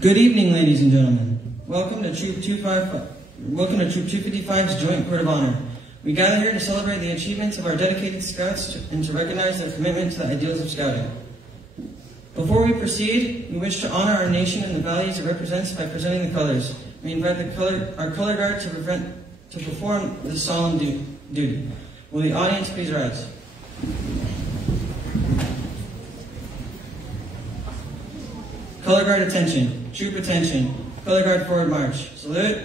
Good evening, ladies and gentlemen. Welcome to Troop 255's Joint Court of Honor. We gather here to celebrate the achievements of our dedicated Scouts and to recognize their commitment to the ideals of Scouting. Before we proceed, we wish to honor our nation and the values it represents by presenting the colors. We invite our color guard to perform this solemn duty. Will the audience please rise? Color guard attention. Troop attention. Color guard forward march. Salute.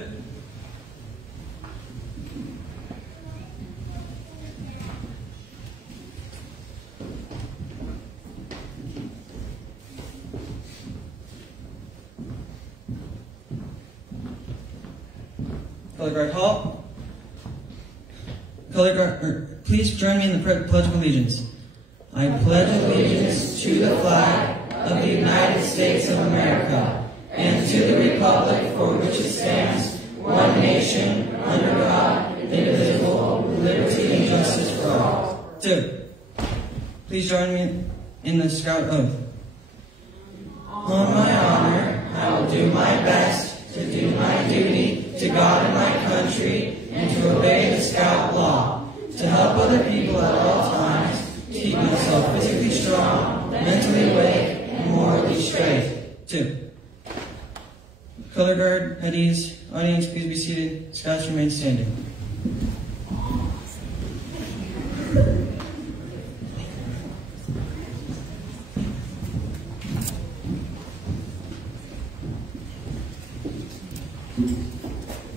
Color guard halt. Color guard, please join me in the Pledge of Allegiance. I pledge allegiance to the flag of the United States of America and to the republic for which it stands, one nation, under God, indivisible, with liberty and justice for all. 2. Please join me in the Scout oath. On my honor, I will do my best to do my duty to God and my country and to obey the Scout law, to help other people at all times, keep myself physically strong, mentally awake, and morally straight. 2. Color guard, at ease. Audience, please be seated. Scouts remain standing.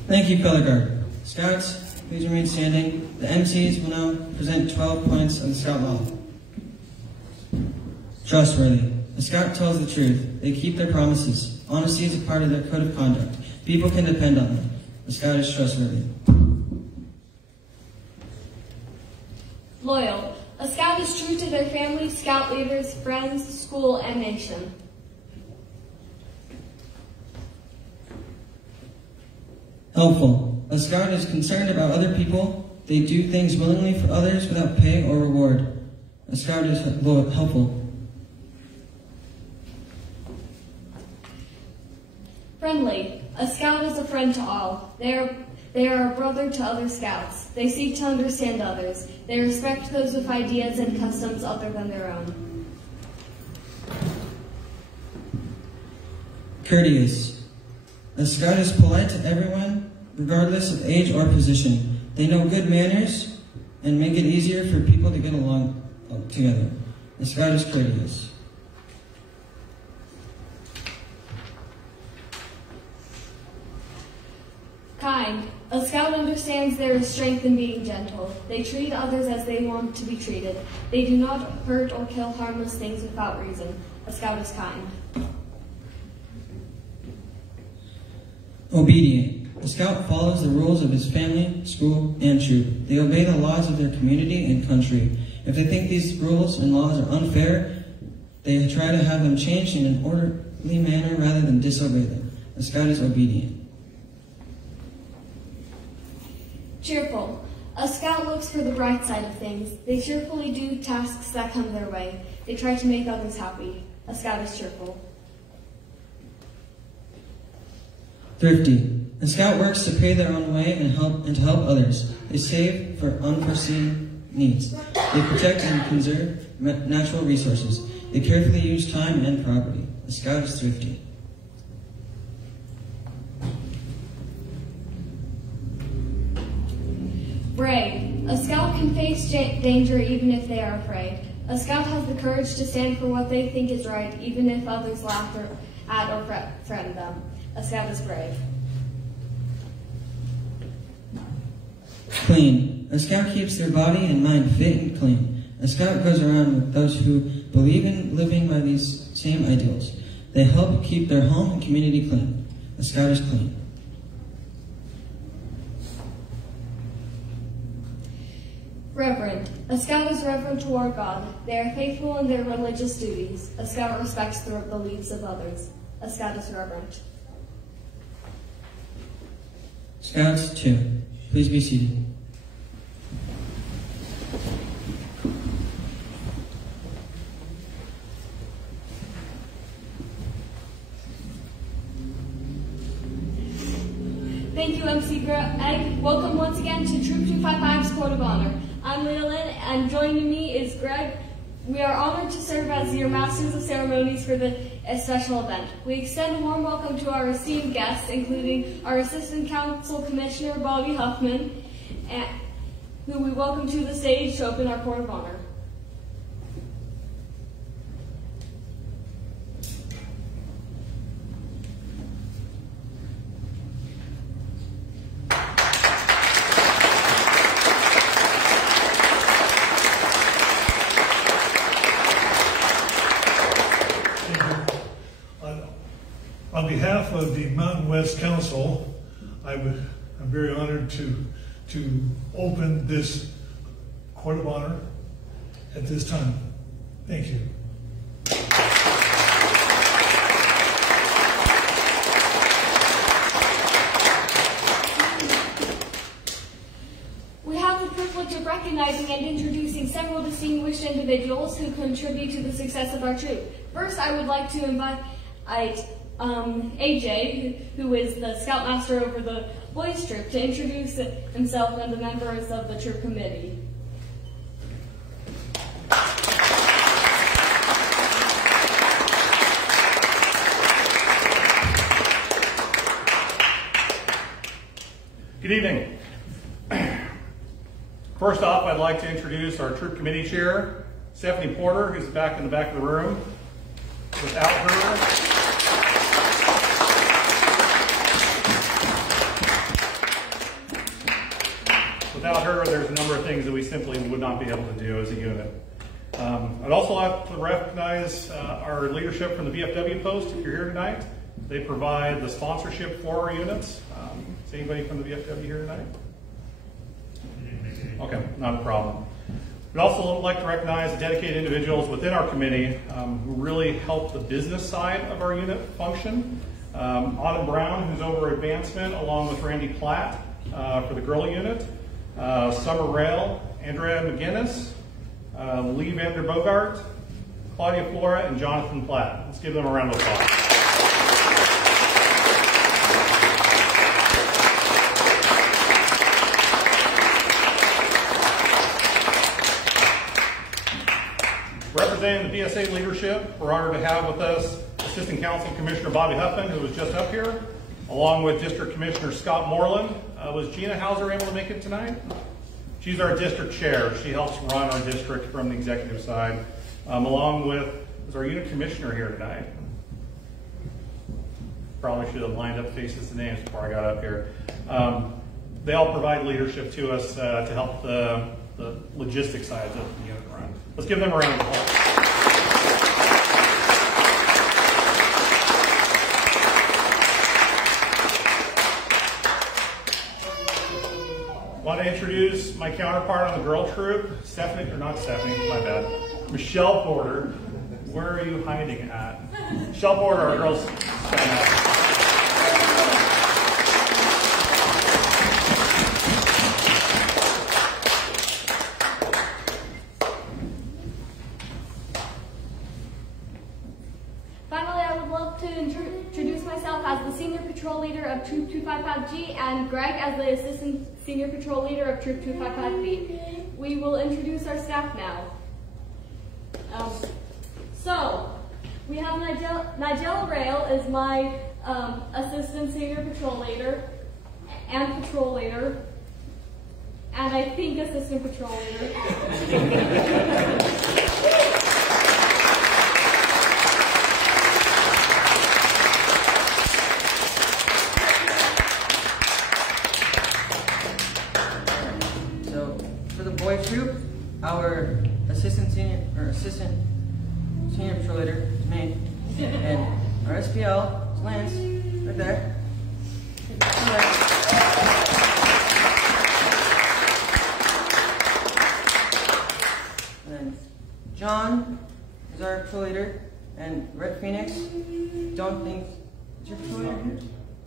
Thank you, Color Guard. Scouts, please remain standing. The MCs will now present 12 points of the Scout Law. Trustworthy. A Scout tells the truth. They keep their promises. Honesty is a part of their code of conduct. People can depend on them. A Scout is trustworthy. Loyal. A Scout is true to their family, Scout leaders, friends, school, and nation. Helpful. A Scout is concerned about other people. They do things willingly for others without pay or reward. A Scout is helpful. Friendly. A Scout is a friend to all. They are a brother to other Scouts. They seek to understand others. They respect those with ideas and customs other than their own. Courteous. A Scout is polite to everyone, regardless of age or position. They know good manners and make it easier for people to get along together. A Scout is courteous. Kind. A Scout understands there is strength in being gentle. They treat others as they want to be treated. They do not hurt or kill harmless things without reason. A Scout is kind. Obedient. A Scout follows the rules of his family, school, and troop. They obey the laws of their community and country. If they think these rules and laws are unfair, they try to have them changed in an orderly manner rather than disobey them. A Scout is obedient. Cheerful. A Scout looks for the bright side of things. They cheerfully do tasks that come their way. They try to make others happy. A Scout is cheerful. Thrifty. A Scout works to pay their own way and to help others. They save for unforeseen needs. They protect and conserve natural resources. They carefully use time and property. A Scout is thrifty. Brave. A Scout can face danger even if they are afraid. A Scout has the courage to stand for what they think is right, even if others laugh at or threaten them. A Scout is brave. Clean. A Scout keeps their body and mind fit and clean. A Scout goes around with those who believe in living by these same ideals. They help keep their home and community clean. A Scout is clean. Reverent. A Scout is reverent toward God. They are faithful in their religious duties. A Scout respects the beliefs of others. A Scout is reverent. Scouts 2. Please be seated. Thank you, MC Greg. Welcome once again to Troop 255's Court of Honor. I'm Leolyn, and joining me is Greg. We are honored to serve as your Masters of Ceremonies for the special event. We extend a warm welcome to our esteemed guests, including our Assistant Council Commissioner, Bobby Huffman, who we welcome to the stage to open our Court of Honor. On behalf of the Mountain West Council, I'm very honored to open this Court of Honor at this time. Thank you. We have the privilege of recognizing and introducing several distinguished individuals who contribute to the success of our troop. First, I would like to invite AJ, who is the Scoutmaster over the boys troop, to introduce himself and the members of the troop committee. Good evening. First off, I'd like to introduce our troop committee chair, Stephanie Porter, who's back in the back of the room. Without her, there's a number of things that we simply would not be able to do as a unit. I'd also like to recognize our leadership from the VFW post, if you're here tonight. They provide the sponsorship for our units. Is anybody from the VFW here tonight? Okay, not a problem. We'd also like to recognize the dedicated individuals within our committee who really help the business side of our unit function. Autumn Brown, who's over advancement, along with Randy Platt for the girl unit. Summer Rail, Andrea McGinnis, Lee Vander Bogart, Claudia Flora, and Jonathan Platt. Let's give them a round of applause. Representing the BSA leadership, we're honored to have with us Assistant Council Commissioner Bobby Huffman, who was just up here, along with District Commissioner Scott Moreland. Was Gina Hauser able to make it tonight? She's our district chair. She helps run our district from the executive side, along with, is our unit commissioner here tonight? Probably should have lined up faces and names before I got up here. They all provide leadership to us to help the logistics sides of the unit run. Let's give them a round of applause. I want to introduce my counterpart on the girl troop, Michelle Porter. Where are you hiding at? Michelle Porter, our girls. Finally, I would love to introduce myself as the Senior Patrol Leader of Troop 255G and Greg as the Assistant Senior Patrol Leader of Troop 255B. We will introduce our staff now. So, we have Nigel Rail is my Assistant Senior Patrol Leader, and I think Assistant Patrol Leader. Troop, our assistant senior patrol leader is me, and our SPL is Lance, right there. And then John is our patrol leader, and Red Phoenix, don't think, is your patrol leader here?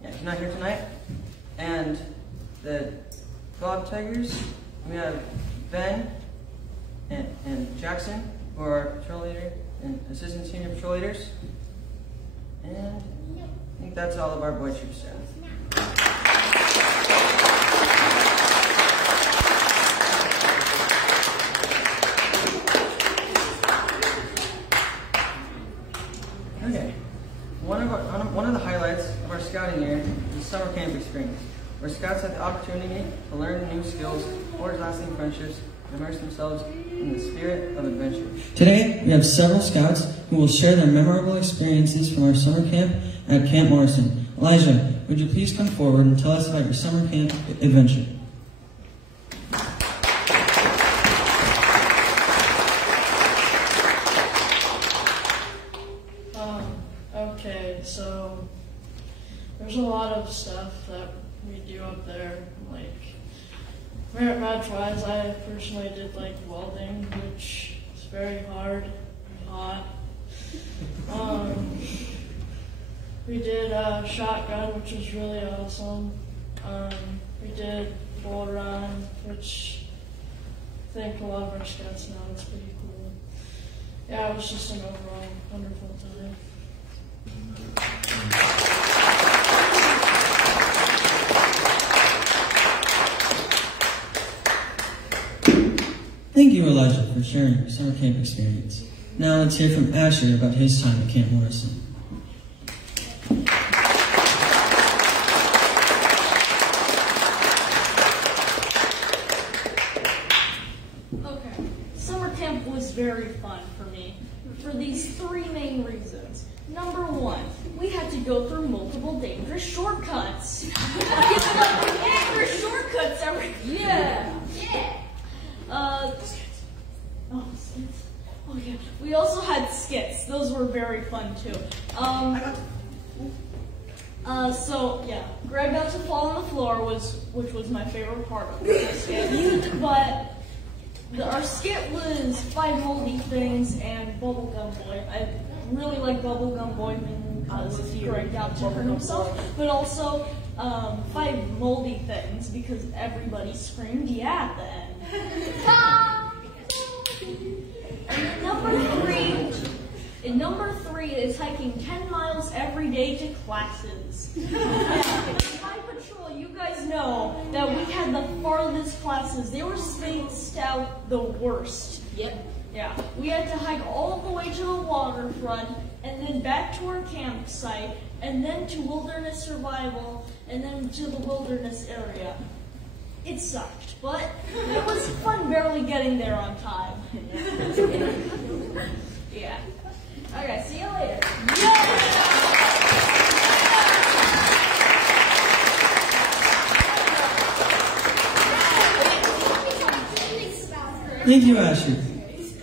Yeah, she's not here tonight. And the Glob Tigers, we have Ben and Jackson, who are our patrol leader and assistant senior patrol leaders. And I think that's all of our boy troop staff. summer camp experience, where scouts have the opportunity to learn new skills, forge lasting friendships, and immerse themselves in the spirit of adventure. Today, we have several scouts who will share their memorable experiences from our summer camp at Camp Morrison. Elijah, would you please come forward and tell us about your summer camp adventure? Okay, so there's a lot of stuff that we do up there. Like, merit badge-wise, I personally did like welding, which is very hard and hot. We did shotgun, which was really awesome. We did bull run, which I think a lot of our scouts know it's pretty cool. Yeah, it was just an overall wonderful time. Thank you, Elijah, for sharing your summer camp experience. Now let's hear from Asher about his time at Camp Morrison. Okay, summer camp was very fun for me for these three main reasons. Number one, we had to go through multiple dangerous shortcuts. Dangerous shortcuts every yeah. Oh yeah. We also had skits. Those were very fun too. So yeah, Greg got to fall on the floor which was my favorite part of the skit. But our skit was 5 moldy things and Bubblegum Boy. I really like Bubblegum Boy because Greg got to hurt himself, but also 5 moldy things because everybody screamed yeah at the end. And number three is hiking 10 miles every day to classes. In my patrol, you guys know that we had the farthest classes. They were spaced out the worst. Yep. Yeah. We had to hike all the way to the waterfront, and then back to our campsite, and then to wilderness survival, and then to the wilderness area. It sucked, but it was fun barely getting there on time. Yeah. Okay, see you later. Thank you, Asher.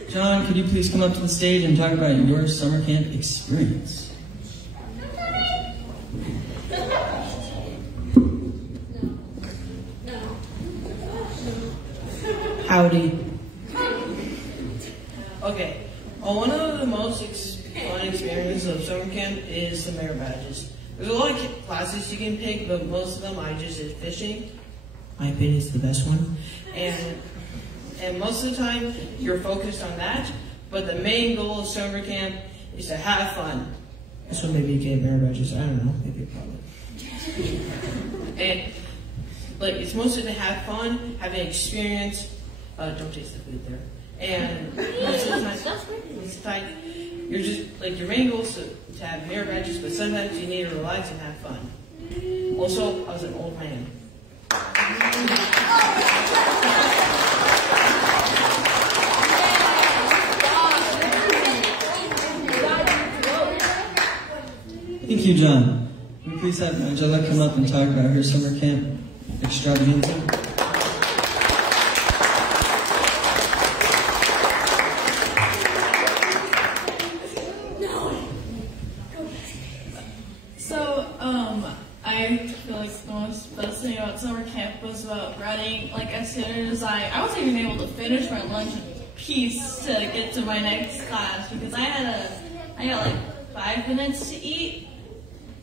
John, could you please come up to the stage and talk about your summer camp experience? Howdy. Okay, one of the most fun experiences of summer camp is the merit badges. There's a lot of classes you can pick, but most of them I just did fishing. My opinion is the best one. And most of the time, you're focused on that, but the main goal of summer camp is to have fun. So maybe you get merit badges, I don't know, maybe probably. But it's mostly to have fun, have an experience. Don't taste the food there. And most of the time, you're just, like, your main goal is to have merit badges, but sometimes you need to relax and have fun. Also, I was an old man. Thank you, John. Can we please have Angela come up and talk about her summer camp extravaganza? I feel like the best thing about summer camp was about running. Like, as soon as I wasn't even able to finish my lunch in peace to get to my next class because I got like 5 minutes to eat,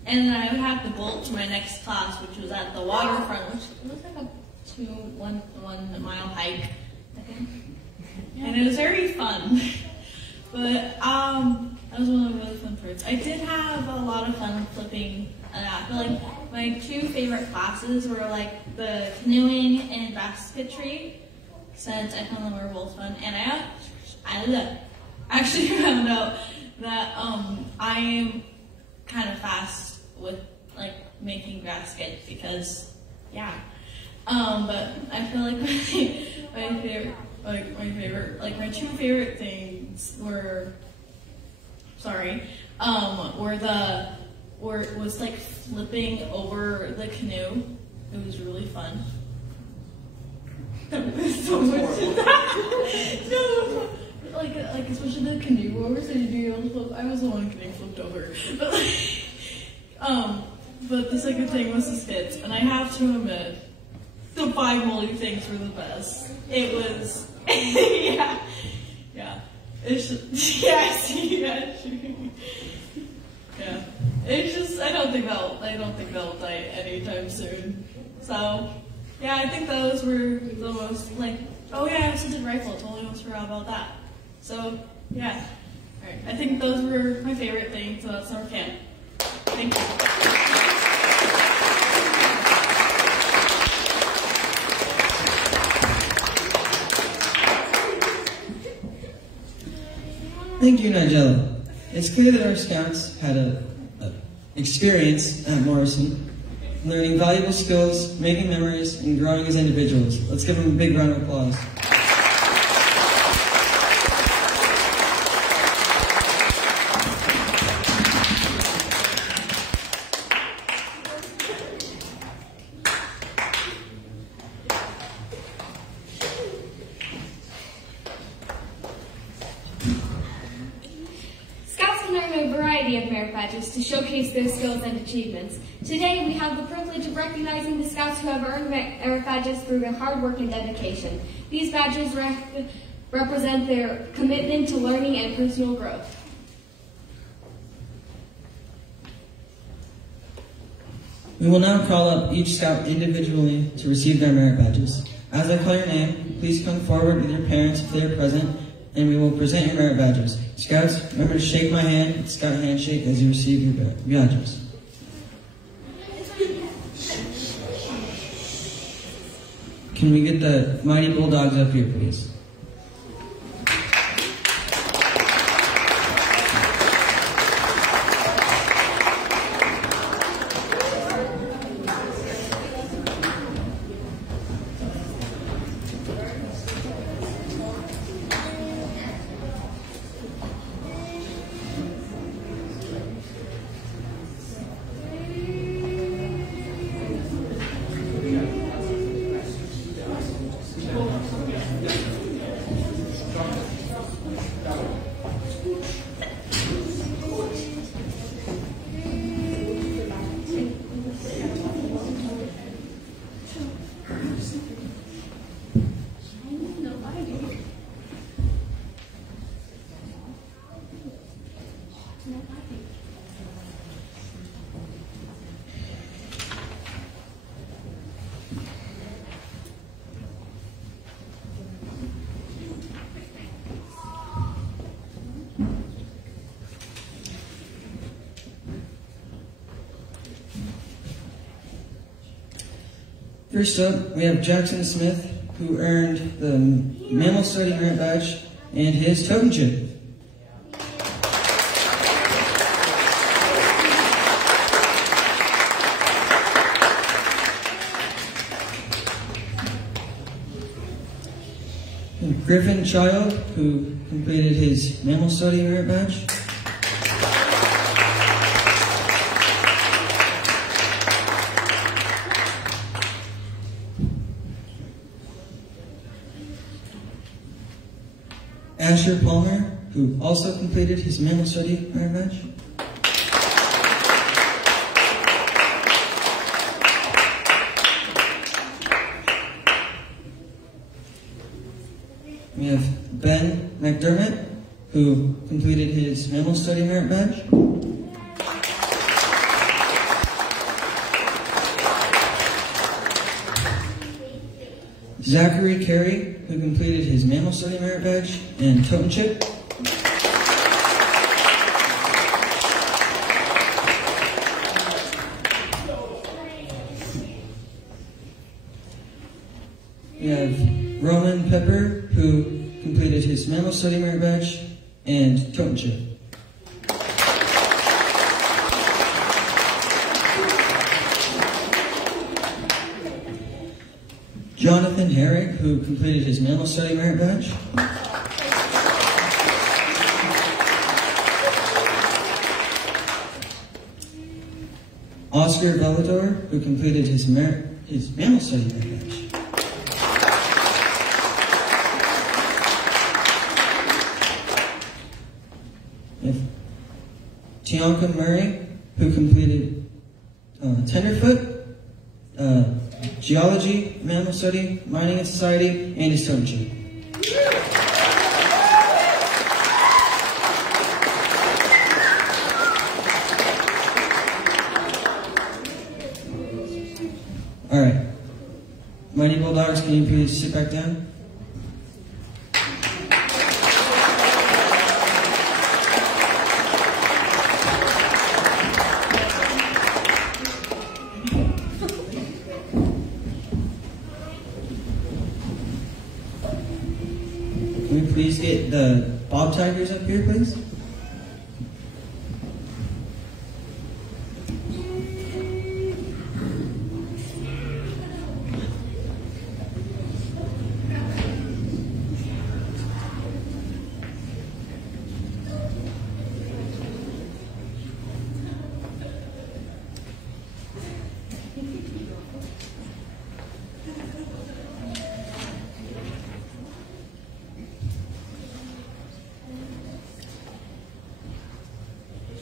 and then I would have to bolt to my next class, which was at the waterfront, which was like a 1 mile hike, and it was very fun. But that was one of the really fun parts. I did have a lot of fun flipping. I feel like my 2 favorite classes were like the canoeing and basketry, since I found them were both fun. And I actually found out that I am kind of fast with like making baskets because, yeah. But I feel like my two favorite things were was like flipping over the canoe. It was really fun. So much. No, like especially the canoe rowers that you do on flip. I was the one getting flipped over, but the second thing was the skits, and I have to admit, the 5 holy things were the best. It was, yeah. It's just, yeah. It's just, I don't think that'll die anytime soon. So, yeah, I think those were the most, like, oh yeah, I also did rifle, totally almost forgot about that. So, yeah. Alright, I think those were my favorite things about summer camp. Thank you. Thank you, Nigella. It's clear that our scouts had a experience at Morrison, learning valuable skills, making memories, and growing as individuals. Let's give them a big round of applause. To showcase their skills and achievements. Today, we have the privilege of recognizing the Scouts who have earned merit badges through their hard work and dedication. These badges represent their commitment to learning and personal growth. We will now call up each Scout individually to receive their merit badges. As I call your name, please come forward with your parents if they are present, and we will present your merit badges. Scouts, remember to shake my hand, Scout handshake, as you receive your badges. Can we get the Mighty Bulldogs up here, please? First up, we have Jackson Smith, who earned the Mammal Study Merit Badge and his token chip. And Griffin Child, who completed his Mammal Study Merit Badge. Asher Palmer, who also completed his Mammal Study Merit Badge. We have Ben McDermott, who completed his Mammal Study Merit Badge. Zachary Carey, who completed his Mammal Study Merit Badge and token chip. We have Roman Pepper, who completed his Mammal Study Merit Badge and token chip. Jonathan Herrick, who completed his mammal study merit badge. Oscar Velador, who completed his mammal study merit badge. Tianka Murray, who completed tenderfoot, geology, mammal study, mining and society, and historian. All right, Mighty Bulldogs, can you please sit back down? Can we please get the Bob Tigers up here, please?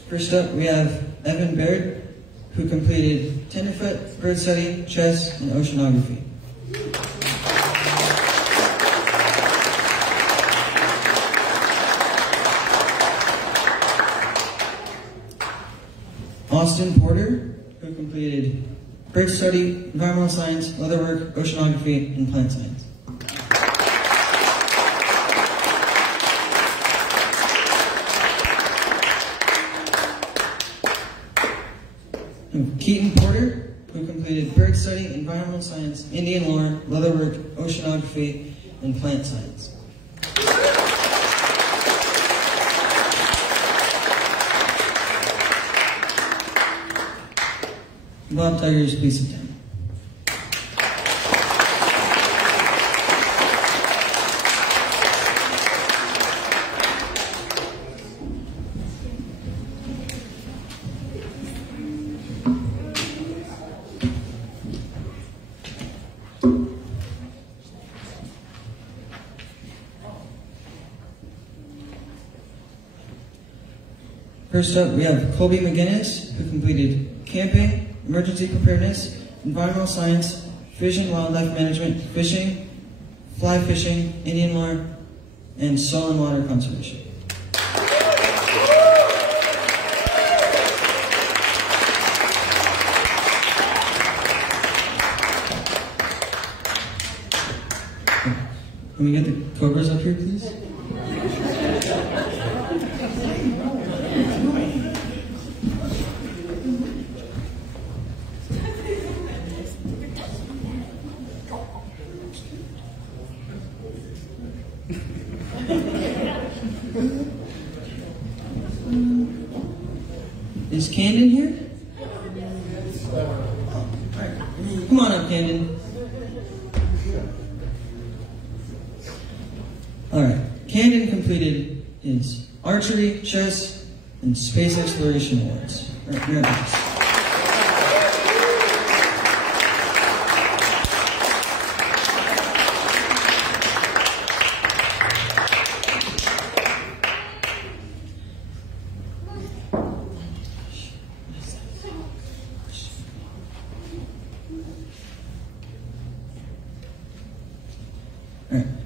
First up, we have Evan Baird, who completed tenderfoot, bird study, chess, and oceanography. Austin Porter, who completed bird study, environmental science, leatherwork, oceanography, and plant science. Keaton Porter, who completed bird study, environmental science, Indian lore, leatherwork, oceanography, and plant science. Bob Tigers, please sit down. First up, we have Colby McGinnis, who completed camping, emergency preparedness, environmental science, fishing, wildlife management, fishing, fly fishing, Indian lore, and soil and water conservation. Can we get the Cobras up here, please? Is Camden here? Come on up, Camden. Alright, Camden completed his archery, chess, and space exploration awards.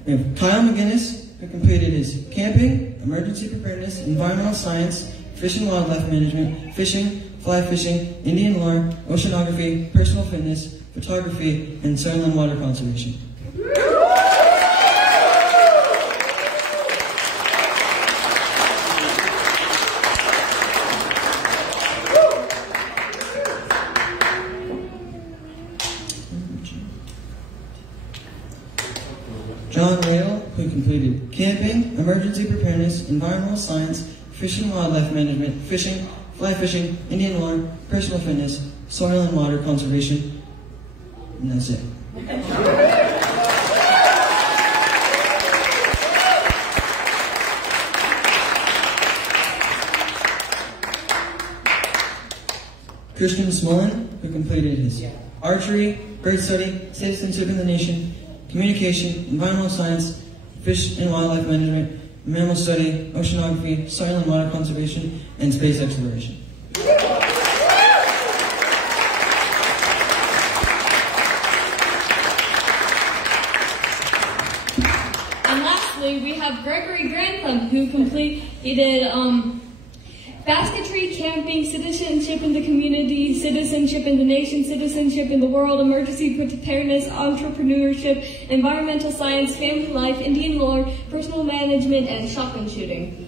We have Kyle McGinnis, who completed his camping, emergency preparedness, environmental science, fish and wildlife management, fishing, fly fishing, Indian lore, oceanography, personal fitness, photography, and soil and water conservation. John Rayl, who completed camping, emergency preparedness, environmental science, fish and wildlife management, fishing, fly fishing, Indian lore, personal fitness, soil and water conservation, and that's it. Christian Smolin, who completed his archery, bird study, citizenship in the nation, communication, environmental science, fish and wildlife management, mammal study, oceanography, soil and water conservation, and space exploration. And lastly, we have Gregory Grantham, who completed basketry, camping, citizenship in the community, citizenship in the nation, citizenship in the world, emergency preparedness, entrepreneurship, environmental science, family life, Indian lore, personal management, and shotgun shooting.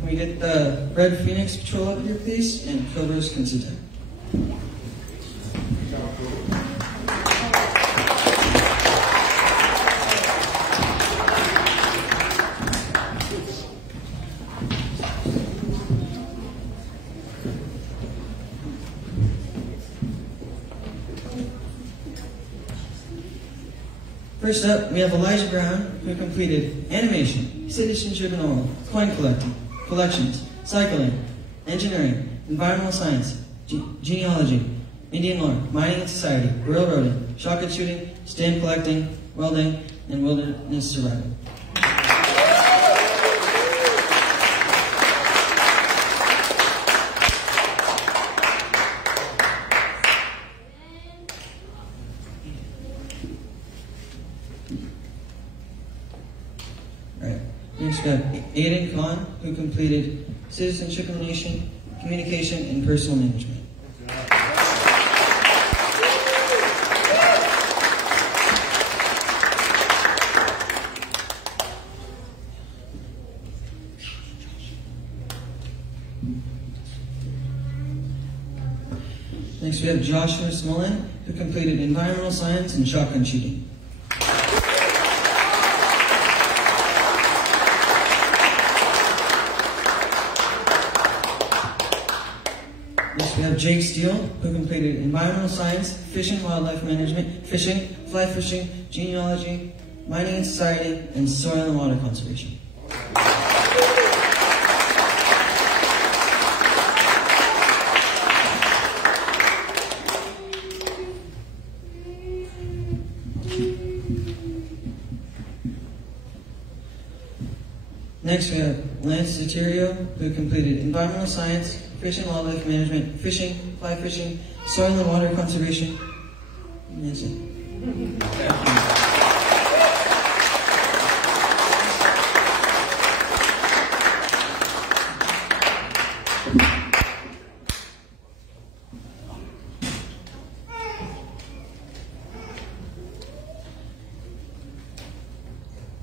Can we get the Red Phoenix Patrol up here, please? And Cobras can sit down. First up, we have Elijah Brown, who completed animation, citizenship in oil, coin collecting, collections, cycling, engineering, environmental science, genealogy, Indian lore, mining and society, railroading, shotgun shooting, stamp collecting, welding, and wilderness survival. Next we have Aiden Khan, who completed citizenship in the nation, communication, and personal management. Next we have Joshua Smolin, who completed environmental science and shotgun shooting. Next we have Jake Steele, who completed environmental science, fish and wildlife management, fishing, fly fishing, genealogy, mining and society, and soil and water conservation. Next we have Lance Zeterio, who completed environmental science, fish and wildlife management, fishing, fly fishing, soil and water conservation. And that's it.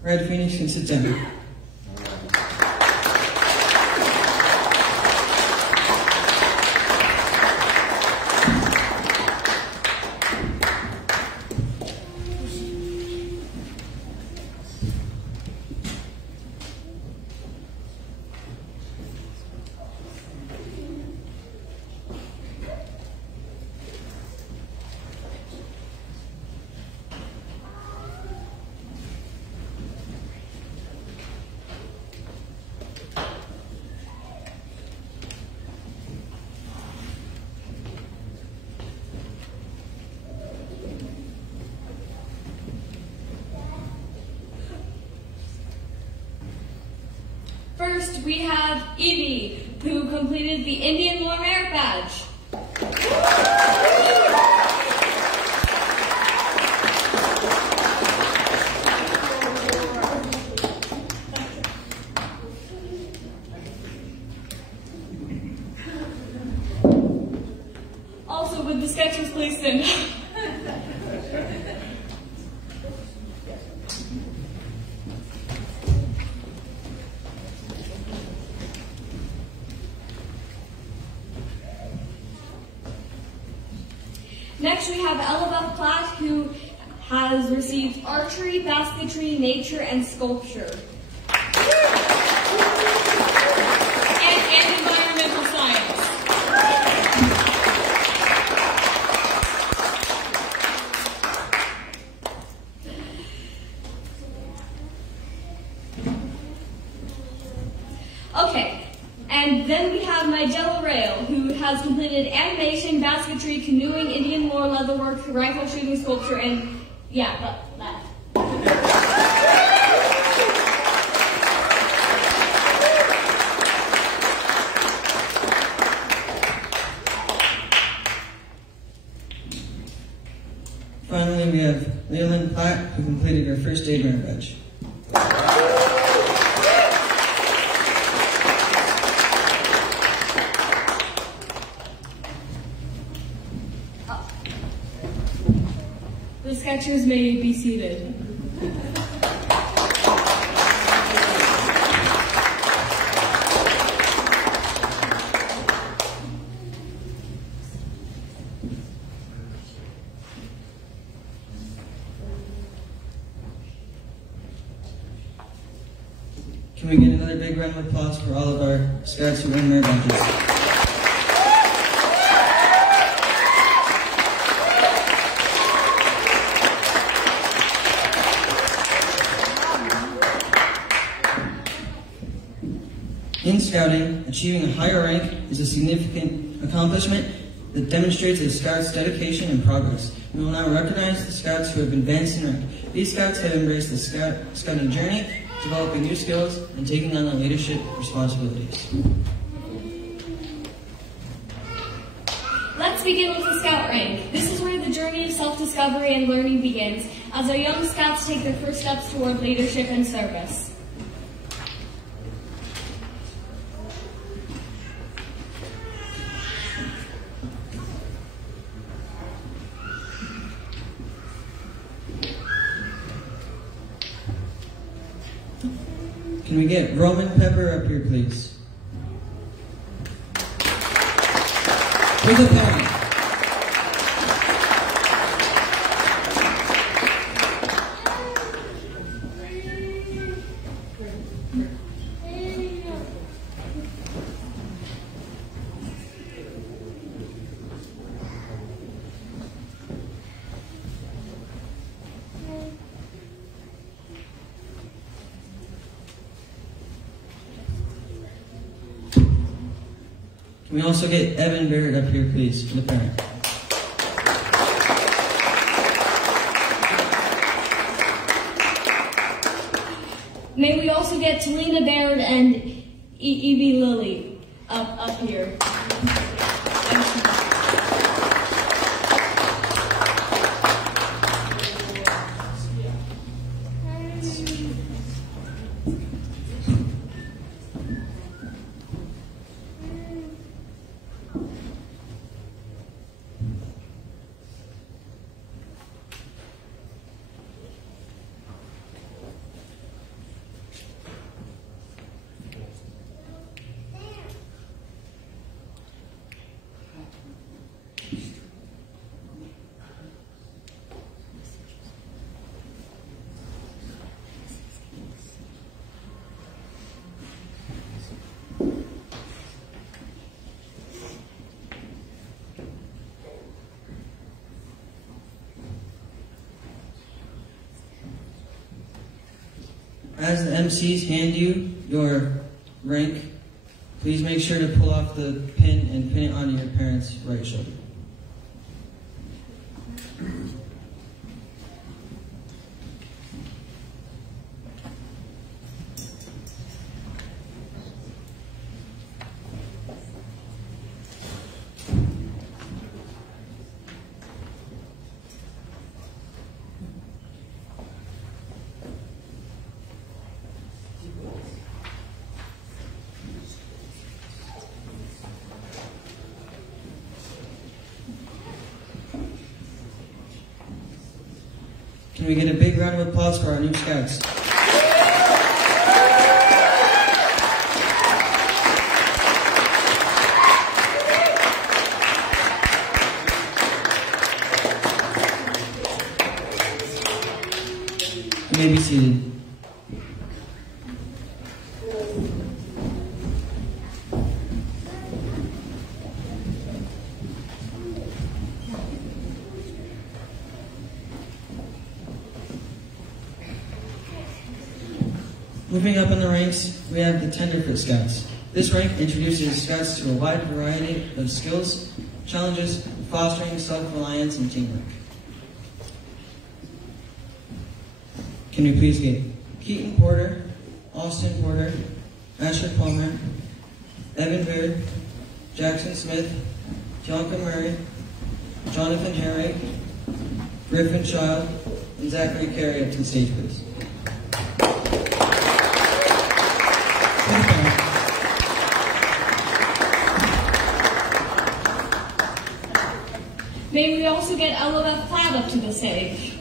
Red Phoenix can sit down. First, we have Evie, who completed the Indian Lore Merit Badge. Also, would the sketchers please stand up? Next, we have Elabeth Platt, who has received archery, basketry, nature, and sculpture. And environmental science. Okay, and then we have Nigella Rail, who has completed animation, basketry, canoeing, Indian lore, leatherwork, rifle shooting, sculpture, and yeah, that. Finally, we have Leland Platt, who completed her first aid merit badge. The sketchers may be seated. Can we get another big round of applause for all of our scouts who earned merit badges? In scouting, achieving a higher rank is a significant accomplishment that demonstrates a scout's dedication and progress. We will now recognize the scouts who have advanced in rank. These scouts have embraced the scouting journey, developing new skills, and taking on the leadership responsibilities. Let's begin with the scout rank. This is where the journey of self-discovery and learning begins, as our young scouts take their first steps toward leadership and service. Can we get Roman Pepper up here, please? With a pen. Can we also get Evan Barrett up here, please, for the parent? May we also get Talina Baird and Evie Lilly up here. As the MCs hand you your rank, please make sure to pull off the pin and pin it onto your parent's right shoulder. Can we get a big round of applause for our new scouts? You may be seated. Moving up in the ranks, we have the Tenderfoot Scouts. This rank introduces Scouts to a wide variety of skills, challenges, fostering self-reliance and teamwork. Can we please get Keaton Porter, Austin Porter, Asher Palmer, Evan Beard, Jackson Smith, Tionka Murray, Jonathan Herrick, Griffin Child, and Zachary Carey up to the stage, please. May we also get LOF Plaid up to the stage.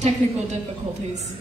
Technical difficulties.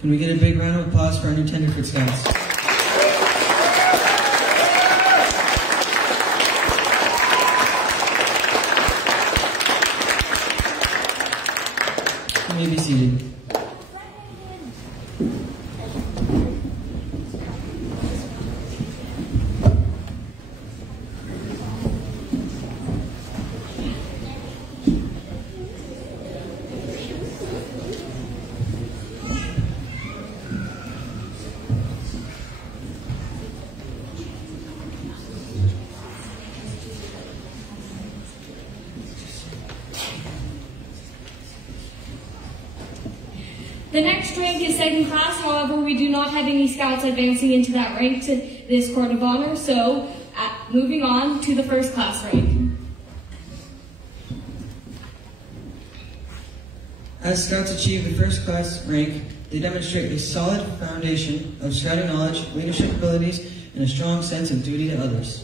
Can we get a big round of applause for our new Tenderfoot Scouts? You may be seated. The next rank is second class, however, we do not have any scouts advancing into that rank to this Court of Honor, so moving on to the first class rank. As Scouts achieve the first class rank, they demonstrate a solid foundation of Scouting knowledge, leadership abilities, and a strong sense of duty to others.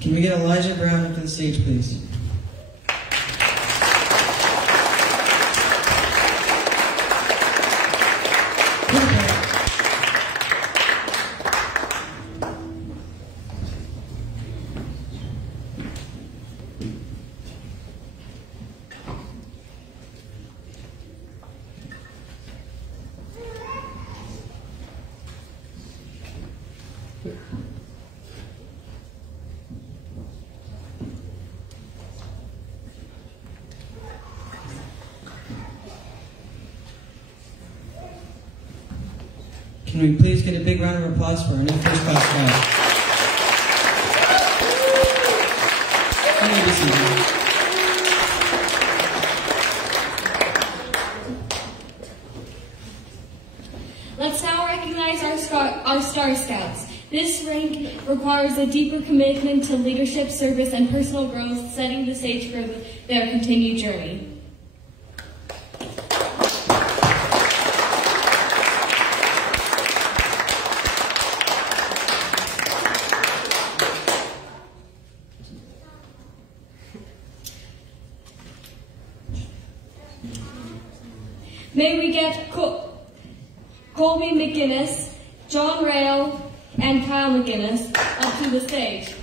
Can we get Elijah Brown up to the stage, please? Can we please get a big round of applause for our new first class scout? Let's now recognize our Star Scouts. This rank requires a deeper commitment to leadership, service, and personal growth, setting the stage for their continued journey. May we get Colby McGinnis, John Rail, and Kyle McGinnis up to the stage.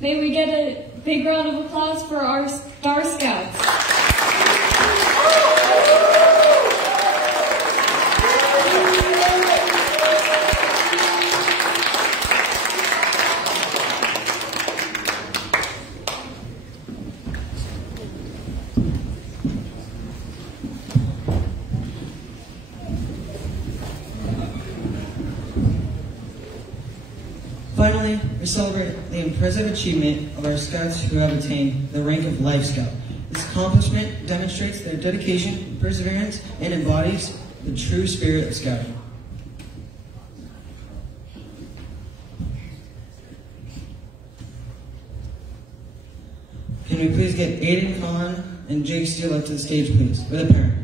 May we get a big round of applause for our Star Scouts. Finally, we celebrate the impressive achievement of our Scouts who have attained the rank of Life Scout. This accomplishment demonstrates their dedication and perseverance and embodies the true spirit of Scouting. Can we please get Aiden Kahn and Jake Steele up to the stage, please, with a parent?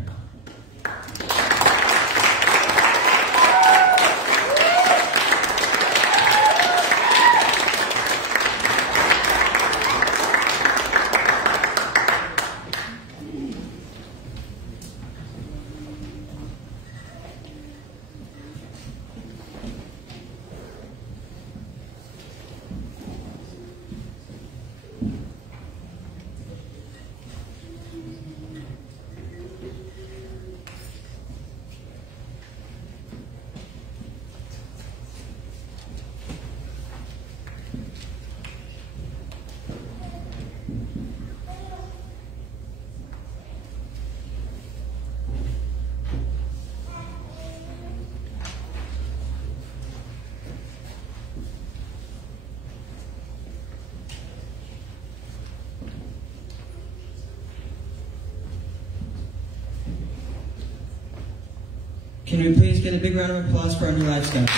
Can we please get a big round of applause for our new Life Scout?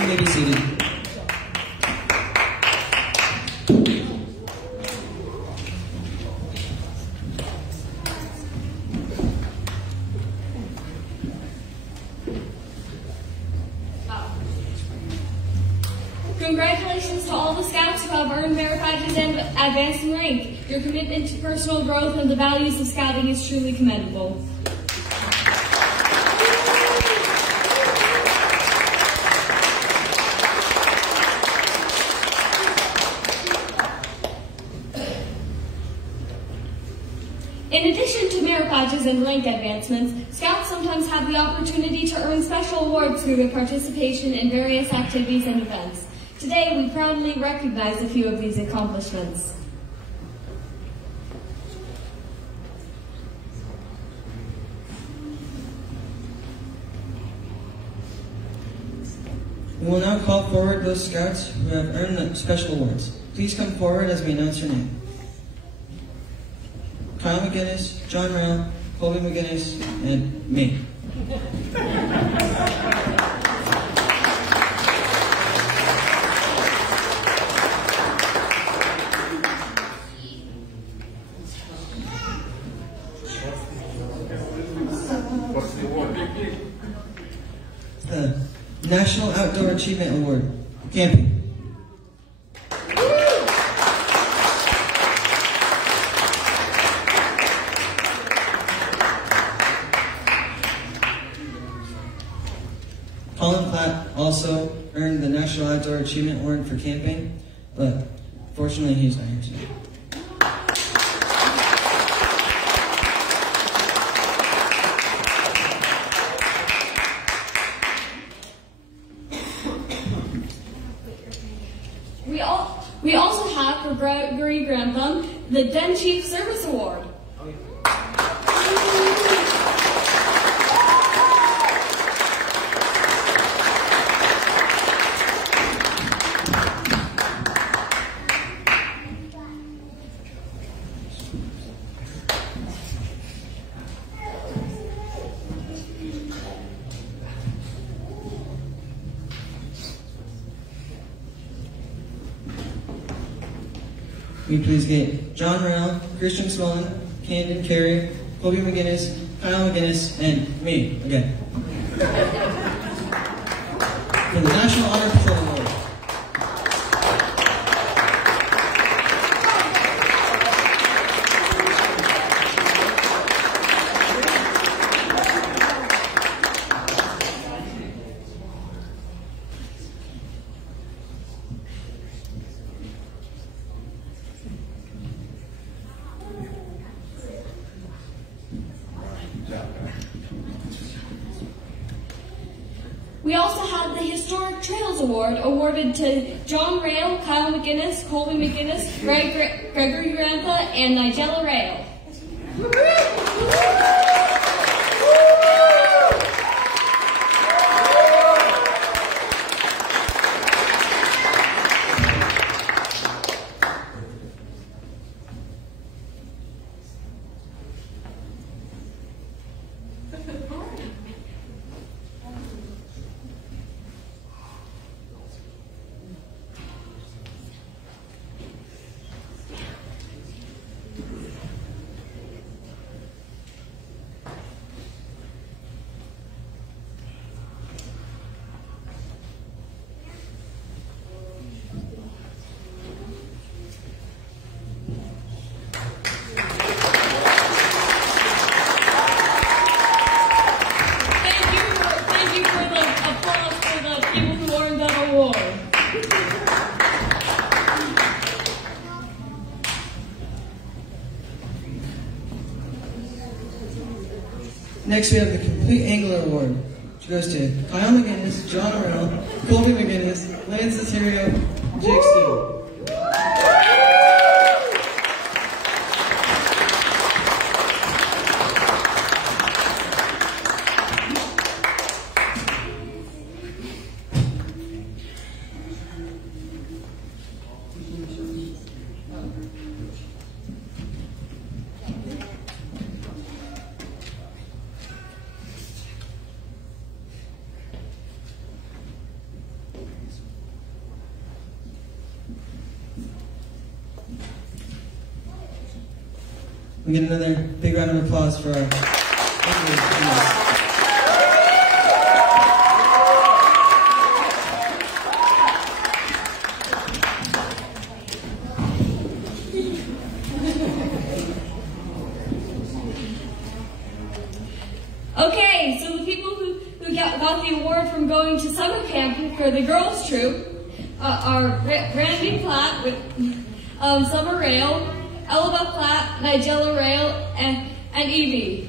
You may be seated. Congratulations to all the Scouts who have earned merit badges and advanced in rank. Your commitment to personal growth and the values of Scouting is truly commendable. In addition to merit badges and rank advancements, Scouts sometimes have the opportunity to earn special awards through their participation in various activities and events. Today, we proudly recognize a few of these accomplishments. We will now call forward those Scouts who have earned the special awards. Please come forward as we announce your name. Kyle McGinnis, John Rail, Colby McGinnis, and me. What's the award? The National Outdoor Achievement Award, camping. Colin Platt also earned the National Outdoor Achievement Award for camping, but fortunately he's not here today. We also have for Gregory Grantham the Den Chief Service Award. Will you please get John Rail, Christian Swellen, Camden Carey, Colby McGinnis, Kyle McGinnis, and me again. For the National Honor Patrol Award. We also have the Historic Trails Award awarded to John Rail, Kyle McGinnis, Colby McGinnis, Gregory Grandpa, and Nigella Rail. Next, we have the Complete Angler Award, which goes to Kyle McGinnis, John Arell, Colby McGinnis, Lance Cesario, Jake Steele. We get another big round of applause for our Okay, so the people who got the award from going to summer camp for the girls' troop are Randy Platt with Summer Rail, Elba Platt, Nigella Rail, and Evie.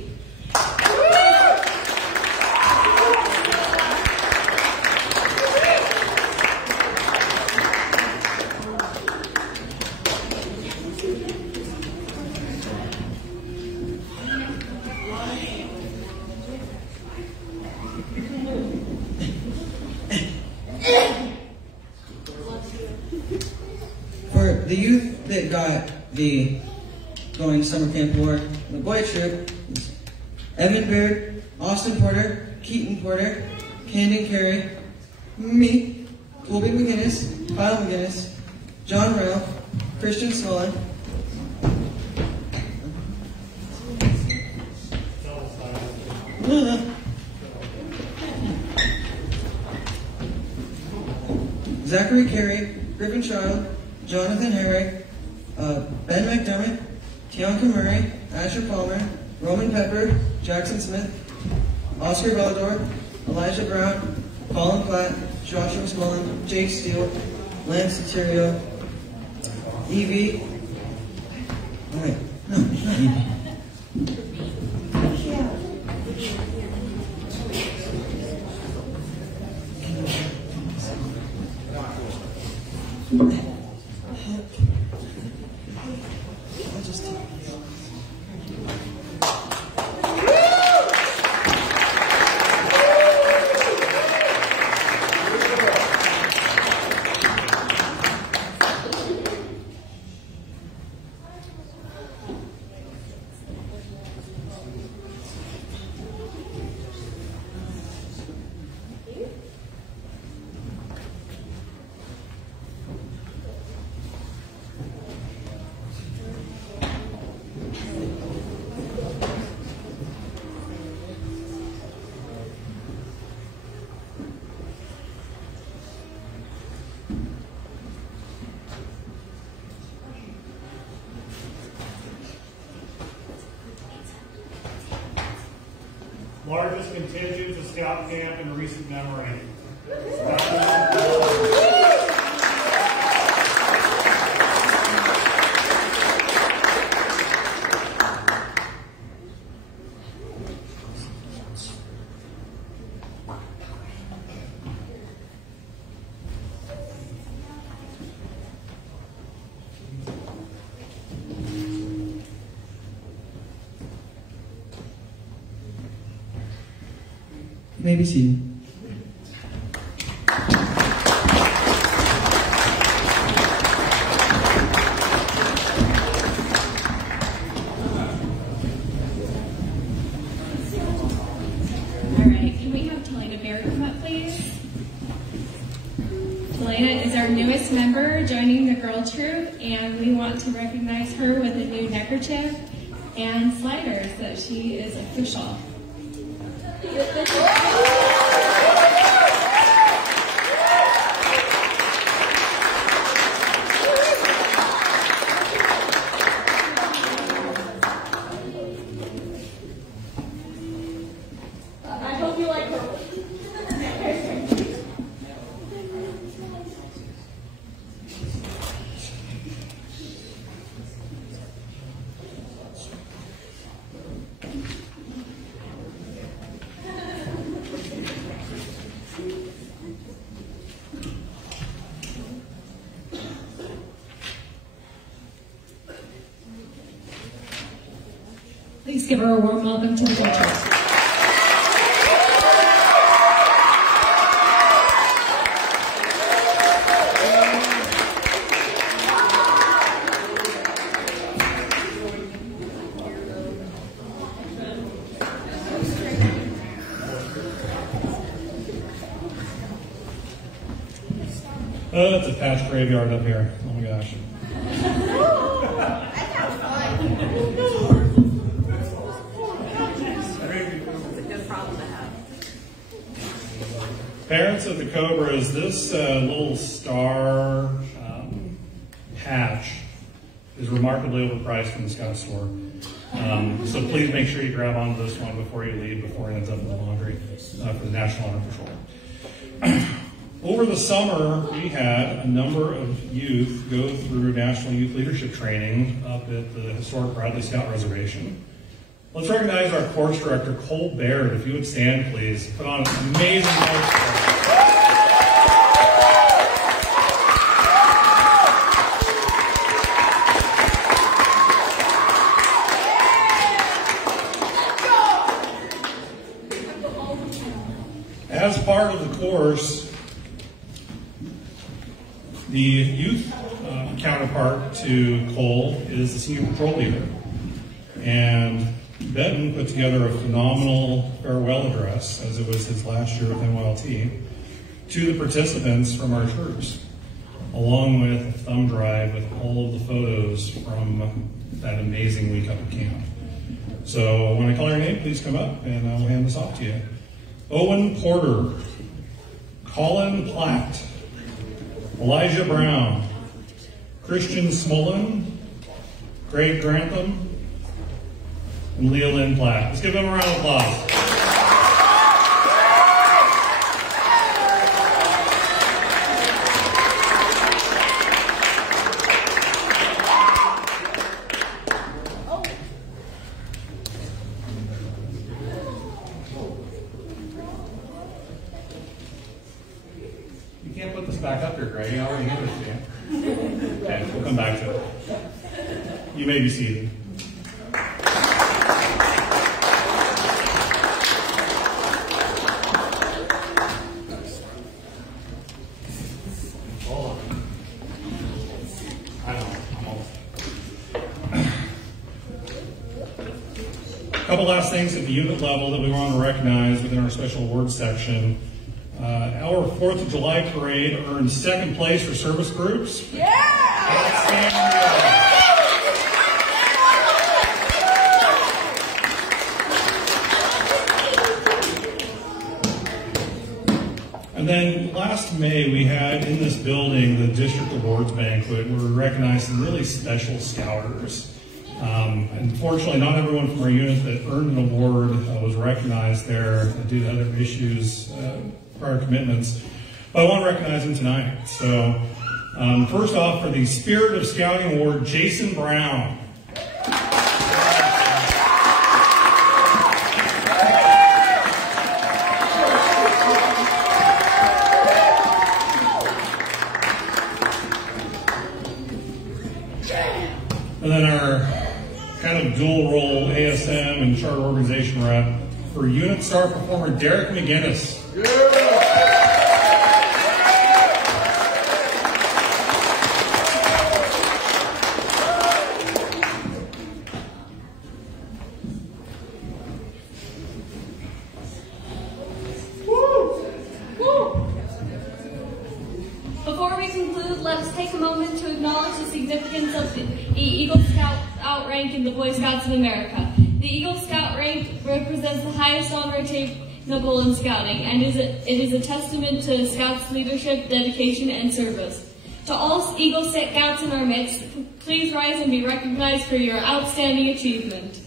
For the youth that got the going summer camp award, the boy troop is Evan Baird, Austin Porter, Keaton Porter, Camden Carey, me, Colby McGinnis, Kyle McGinnis, John Rail, Christian Smolin, Zachary Carey, Griffin Child, Jonathan Herrick, Ben McDermott, Tianka Murray, Asher Palmer, Roman Pepper, Jackson Smith, Oscar Velador, Elijah Brown, Colin Platt, Joshua Smullen, Jake Steele, Lance Terrio, Evie. Oh, wait, no, not Evie. Largest contingent to scout camp in recent memory. You may be seated. Alright, can we have Talena Bear come up, please? Talena is our newest member joining the girl troop, and we want to recognize her with a new neckerchief and sliders that she is official. I hope you like her. Please give her a warm welcome to the girl troop. Oh, that's a past graveyard up here. Oh my gosh. That sounds fun. Parents of the Cobras, this little star patch is remarkably overpriced from the Scout store. So please make sure you grab onto this one before you leave, before it ends up in the laundry for the National Honor Patrol. Over the summer, we had a number of youth go through National Youth Leadership Training up at the historic Bradley Scout Reservation. Let's recognize our course director, Cole Baird. If you would stand, please. Put on an amazing course. As part of the course, the youth counterpart to Cole is the senior patrol leader. And Benton put together a phenomenal farewell address, as it was his last year with NYLT, to the participants from our troops, along with a thumb drive with all of the photos from that amazing week up at camp. So when I call your name, please come up and I'll hand this off to you. Owen Porter, Colin Platt, Elijah Brown, Christian Smolin, Greg Grantham, and Leah Lynn Platt. Let's give them a round of applause. You can't put this back up here, Greg. You already handed it to you. Okay, we'll come back to it. You may be seated. A couple last things at the unit level that we want to recognize within our special awards section. Our 4th of July parade earned second place for service groups. Yeah! And then last May we had in this building the district awards banquet where we recognized some really special scouters. Unfortunately, not everyone from our unit that earned an award was recognized there due to other issues, prior commitments. But I want to recognize them tonight. So, first off, for the Spirit of Scouting Award, Jason Brown. And then our kind of dual role ASM and charter organization rep for unit star performer Derek McGinnis. Before we conclude, let us take a moment to acknowledge the significance of the Eagle Scout rank in the Boy Scouts of America. The Eagle Scout rank represents the highest honor attainable in scouting, and it is a testament to Scouts' leadership, dedication, and service. To all Eagle Scouts in our midst, please rise and be recognized for your outstanding achievement.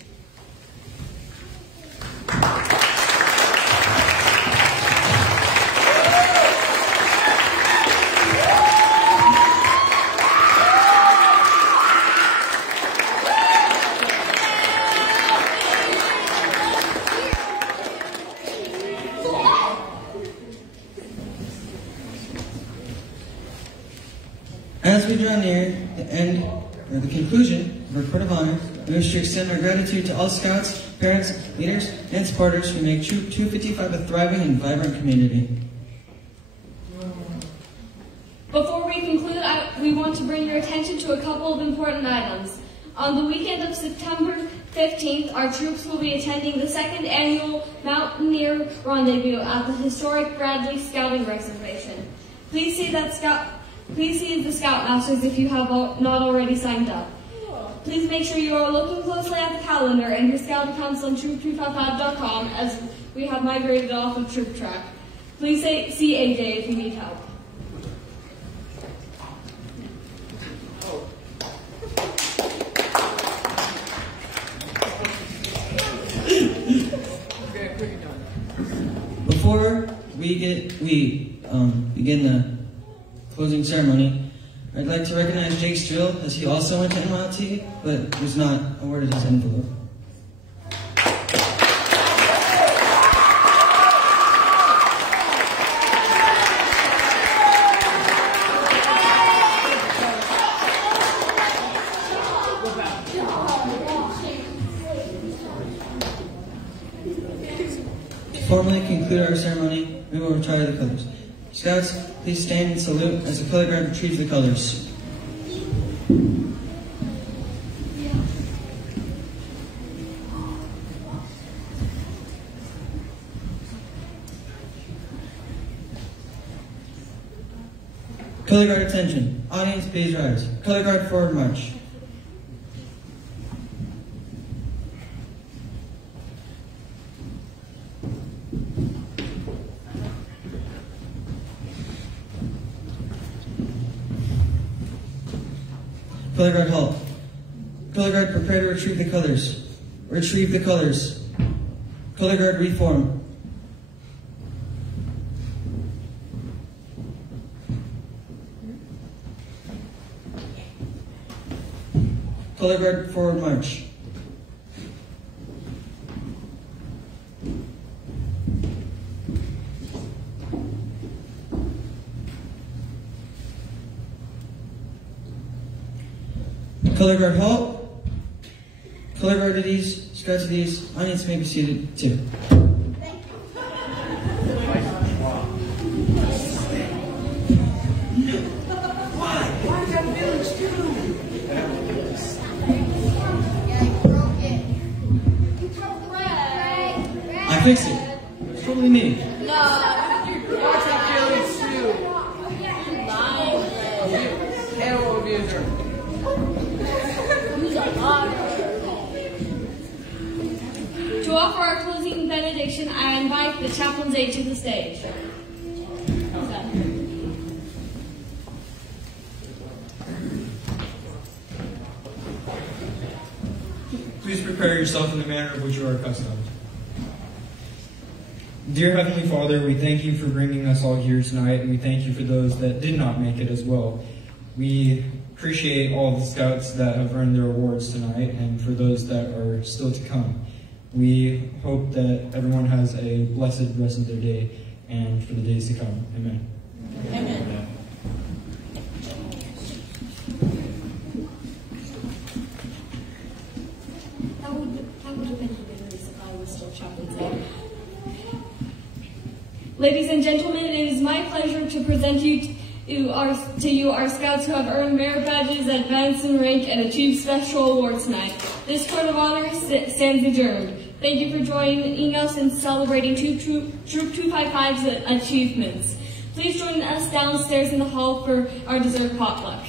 As we draw near the end, or the conclusion of our Court of Honor, we wish to extend our gratitude to all Scouts, parents, leaders, and supporters who make Troop 255 a thriving and vibrant community. Before we conclude, we want to bring your attention to a couple of important items. On the weekend of September 15th, our troops will be attending the 2nd Annual Mountaineer Rendezvous at the historic Bradley Scouting Reservation. Please see the Scoutmasters if you have not already signed up. Please make sure you are looking closely at the calendar and your Scout accounts on troop255.com as we have migrated off of Troop Track. Please see AJ if you need help. Before we begin the closing ceremony, I'd like to recognize Jake Strill, as he also went to NYLT, but was not awarded his envelope. To formally conclude our ceremony, we will retire the colors. Scouts, please stand and salute as the color guard retrieves the colors. Color guard attention. Audience, please rise. Color guard forward march. Color guard halt. Color guard prepare to retrieve the colors. Retrieve the colors. Color guard reform. Color guard forward march. Color guard halt. Color guard at ease. Scouts at ease. Audience may be seated too. I fixed it. It's totally me. To offer our closing benediction, I invite the chaplain's aide to the stage. Please prepare yourself in the manner of which you are accustomed. Dear Heavenly Father, we thank you for bringing us all here tonight, and we thank you for those that did not make it as well. We appreciate all the scouts that have earned their awards tonight, and for those that are still to come. We hope that everyone has a blessed rest of their day and for the days to come. Amen. Amen. That would have been hilarious if I was still chaplain's aide. Ladies and gentlemen, it is my pleasure to present to you our scouts who have earned merit badges, advanced in rank, and achieved special awards tonight. This court of honor stands adjourned. Thank you for joining us in celebrating Troop 255's achievements. Please join us downstairs in the hall for our dessert potluck.